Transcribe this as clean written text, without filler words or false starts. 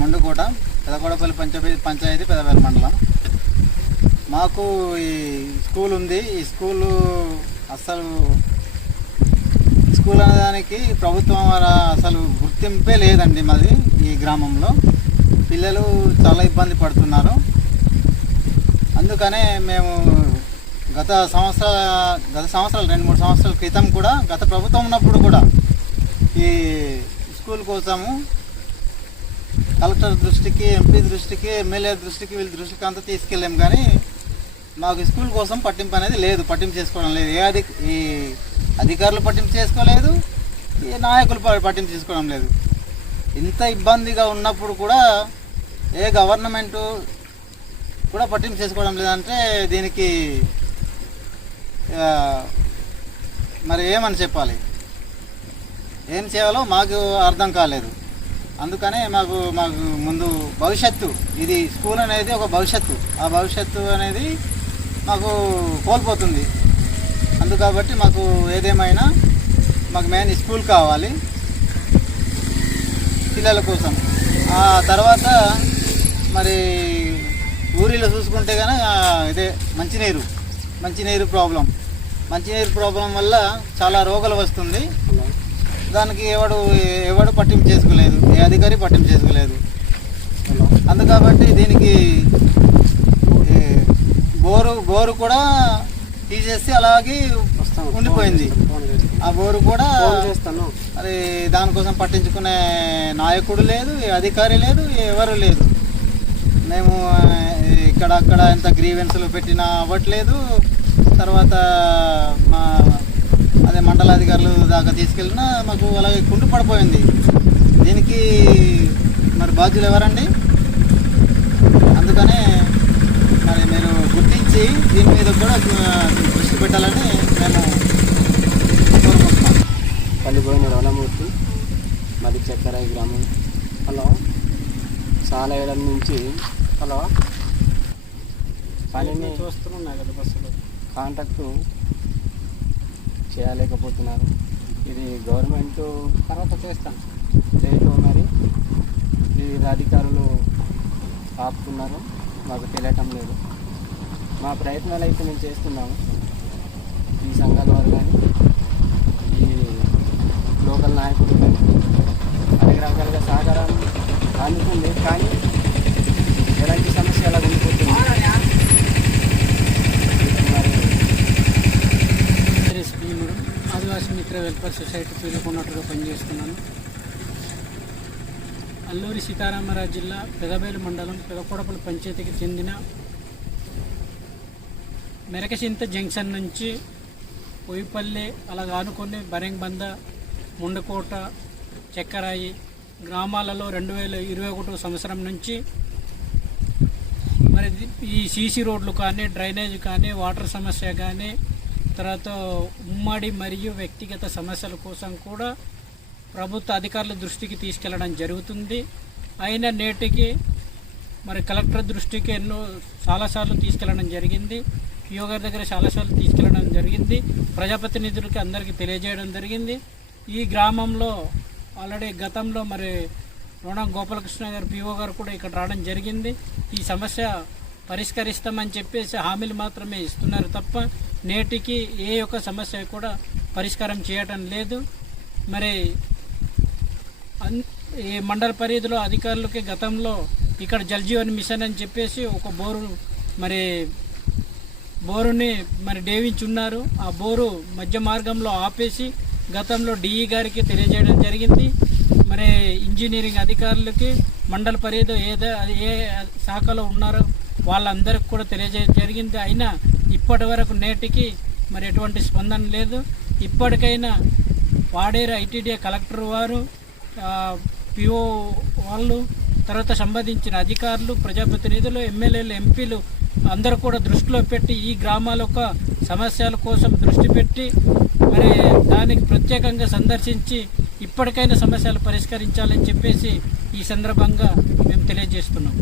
ముండుకోట పెదకొడపల్లి పంచాయతీ పెదవేల మండలం. మాకు ఈ స్కూల్ ఉంది. ఈ స్కూలు అసలు స్కూల్ అనేదానికి ప్రభుత్వం అసలు గుర్తింపే లేదండి. మాది ఈ గ్రామంలో పిల్లలు చాలా ఇబ్బంది పడుతున్నారు. అందుకనే మేము గత సంవత్సరాలు 2-3 సంవత్సరాల క్రితం కూడా గత ప్రభుత్వం ఉన్నప్పుడు కూడా ఈ స్కూల్ కోసము కలెక్టర్ దృష్టికి, ఎంపీ దృష్టికి, ఎమ్మెల్యే దృష్టికి, వీళ్ళ దృష్టికి అంతా తీసుకెళ్ళాం. కానీ మాకు స్కూల్ కోసం పట్టింపు అనేది లేదు, పట్టింపు చేసుకోవడం లేదు. ఈ అధికారులు పట్టింపు చేసుకోలేదు, ఈ నాయకులు పట్టింపు చేసుకోవడం లేదు. ఇంత ఇబ్బందిగా ఉన్నప్పుడు కూడా ఏ గవర్నమెంటు కూడా పట్టింపు చేసుకోవడం లేదంటే దీనికి మరి ఏమని చెప్పాలి, ఏం చేయాలో మాకు అర్థం కాలేదు. అందుకనే మాకు ముందు భవిష్యత్తు, ఇది స్కూల్ అనేది ఒక భవిష్యత్తు, ఆ భవిష్యత్తు అనేది మాకు కోల్పోతుంది. కాబట్టి మాకు ఏదేమైనా మాకు మెయిన్ స్కూల్ కావాలి పిల్లల కోసం. ఆ తర్వాత మరి ఊరిలో చూసుకుంటే కనుక ఇదే మంచినీరు ప్రాబ్లం వల్ల చాలా రోగాలు వస్తుంది. దానికి ఎవడు పట్టింపు చేసుకోలేదు, ఏ అధికారి పట్టింపు చేసుకోలేదు. కాబట్టి దీనికి బోరు కూడా తీసేసి అలాగే ఉండిపోయింది. ఆ బోరు కూడా మరి దానికోసం పట్టించుకునే నాయకుడు లేదు, ఏ అధికారి లేదు, ఎవరు లేదు. మేము ఇక్కడక్కడ ఎంత గ్రీవెన్స్లు పెట్టినా అవ్వట్లేదు. తర్వాత అదే మండలాధికారులు దాకా తీసుకెళ్ళినా మాకు అలాగే కుంటు పడిపోయింది. దీనికి మరి బాధ్యులు ఎవరండి? అందుకనే మరి మీరు గుర్తించి దీని మీద కూడా దృష్టి పెట్టాలని మేము కోరుకుంటున్నాం. పల్లిపోయిన రవణమూర్తి, మాది చక్కరాయి గ్రామం. హలో, చాలా ఏళ్ళ నుంచి పనిని చూస్తున్నాయి కదా బస్సులో కాంటాక్టు చేయలేకపోతున్నారు. ఇది గవర్నమెంట్ తర్వాత చేయటం మరి వివిధ అధికారులు ఆపుతున్నారు, మాకు తెలియటం లేదు. మా ప్రయత్నాలు అయితే మేము చేస్తున్నాము. ఈ సంఘాల వారు కానీ, ఈ లోకల్ నాయకులు కానీ అనేక రకాలుగా సహకారం అందుతుంది. కానీ ఎలాంటి సమస్య అలా ఉండిపోతుంది. ఆదివాసీ మిత్ర వెల్ఫేర్ సొసైటీ పీలుకున్నట్టుగా పనిచేస్తున్నాను. అల్లూరి సీతారామరాజు జిల్లా పెదబేలు మండలం పెదకొడపల్లి పంచాయతీకి చెందిన మెరకసింత జంక్షన్ నుంచి పొయ్యిపల్లి అలాగ ఆనుకొని బరెంగబంద, ముండకోట, చక్కరాయి గ్రామాలలో 2021 సంవత్సరం నుంచి మరి ఈ సీసీ రోడ్లు కానీ, డ్రైనేజ్ కానీ, వాటర్ సమస్య కానీ, తర్వాత ఉమ్మడి మరియు వ్యక్తిగత సమస్యల కోసం కూడా ప్రభుత్వ అధికారుల దృష్టికి తీసుకెళ్లడం జరుగుతుంది. అయినా నేటికి మరి కలెక్టర్ దృష్టికి చాలాసార్లు తీసుకెళ్లడం జరిగింది, పిఓ గారి దగ్గర చాలాసార్లు తీసుకెళ్లడం జరిగింది, ప్రజాప్రతినిధులకి అందరికీ తెలియజేయడం జరిగింది. ఈ గ్రామంలో ఆల్రెడీ గతంలో మరి రోణం గోపాలకృష్ణ గారు పిఓ గారు కూడా ఇక్కడ రావడం జరిగింది. ఈ సమస్య పరిష్కరిస్తామని చెప్పేసి హామీలు మాత్రమే ఇస్తున్నారు తప్ప నేటికి ఏ ఒక్క సమస్య కూడా పరిష్కారం చేయటం లేదు. మరి ఈ మండల పరిధిలో అధికారులకి గతంలో ఇక్కడ జల్జీవన్ మిషన్ అని చెప్పేసి ఒక బోరుని మరి డేవించి ఉన్నారు. ఆ బోరు మధ్య మార్గంలో ఆపేసి గతంలో డిఈ గారికి తెలియజేయడం జరిగింది. మరి ఇంజనీరింగ్ అధికారులకి మండల పరిధిలో ఏ శాఖలో ఉన్నారో వాళ్ళందరికీ కూడా తెలియజేయడం జరిగింది. అయినా ఇప్పటి వరకు నేటికి మరి ఎటువంటి స్పందన లేదు. ఇప్పటికైనా పాడేరు ఐటీడీఏ కలెక్టర్ వారు, పిఓ వాళ్ళు, తర్వాత సంబంధించిన అధికారులు, ప్రజాప్రతినిధులు, ఎమ్మెల్యేలు, ఎంపీలు అందరూ కూడా దృష్టిలో పెట్టి ఈ గ్రామాల యొక్క సమస్యల కోసం దృష్టి పెట్టి మరి దానికి ప్రత్యేకంగా సందర్శించి ఇప్పటికైనా సమస్యలు పరిష్కరించాలని చెప్పేసి ఈ సందర్భంగా మేము తెలియజేస్తున్నాం.